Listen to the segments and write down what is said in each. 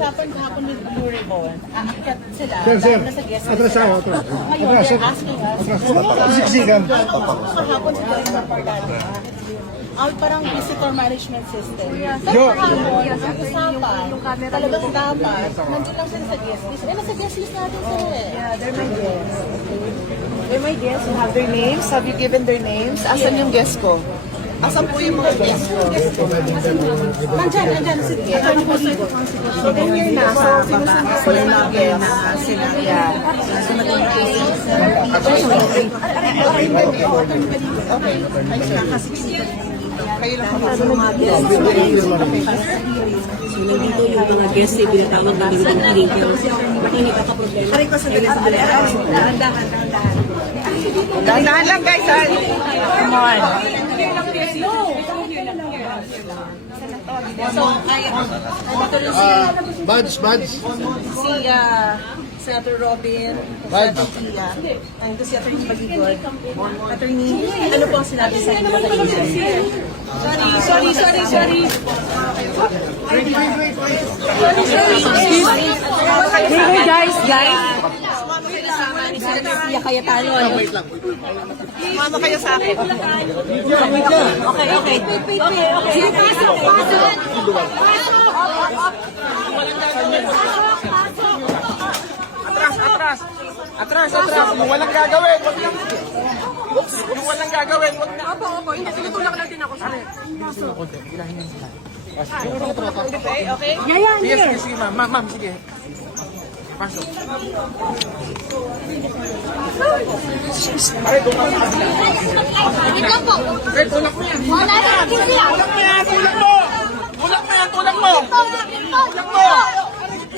usapan kahapon with Blue Ribbon, aakyat sila Sir, dahil nasa guest list atras tayo, sila. atras. Ngayon, Atras, they're asking us. Siksikan. Kahapon sila yung Pardalia. Parang visitor management system. Jo. Kahapon, ang usapan, talagang dapat, nandun lang sila sa guest list. Nasa guest list natin sila eh. Yeah, they're my guests. They're my guests. You have their names? Have you given their names? Asan yung guest ko? Asan po yung mga guest ko? Nandyan, sige. Attorney po sila. So, then yun na. So, sinusunod ko yung mga guests. Sila. Yeah. Kayo lang So, mga guests. So, nandito yung mga guests ay pinatawag na rin ng meeting. Pero hindi ka problema. Pari ko sa dali. Dahan lang, guys. Come on. So, ito rin si Buds. Senator Robin, Buds. ito si Attorney Baligod. Attorney, ano po ang sinabi sa inyo kanina? Sorry. Hey guys! Sumama kayo kasama ni Senator Pia Cayetano. Sumama kayo sa akin. Okay. Sige, pasok! Atras. Kung walang gagawin, wag lang. Oops, kung walang gagawin, wag na. Opo, hindi. Tinutulak lang din ako. Sorry. Okay? Sige, ma'am, sige. Pasok. Pare, tulak mo yan. Tulak mo.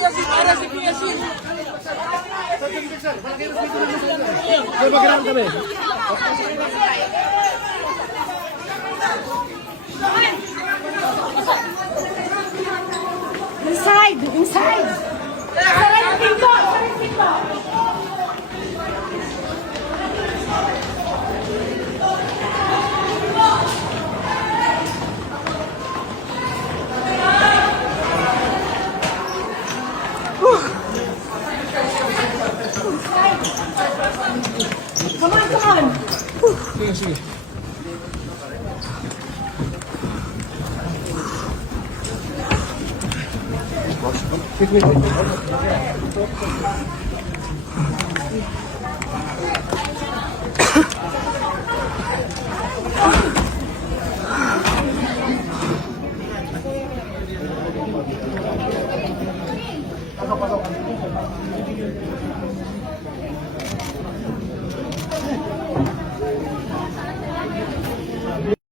Para si Piasin. Sir, mag-ground kami. Inside! Sige.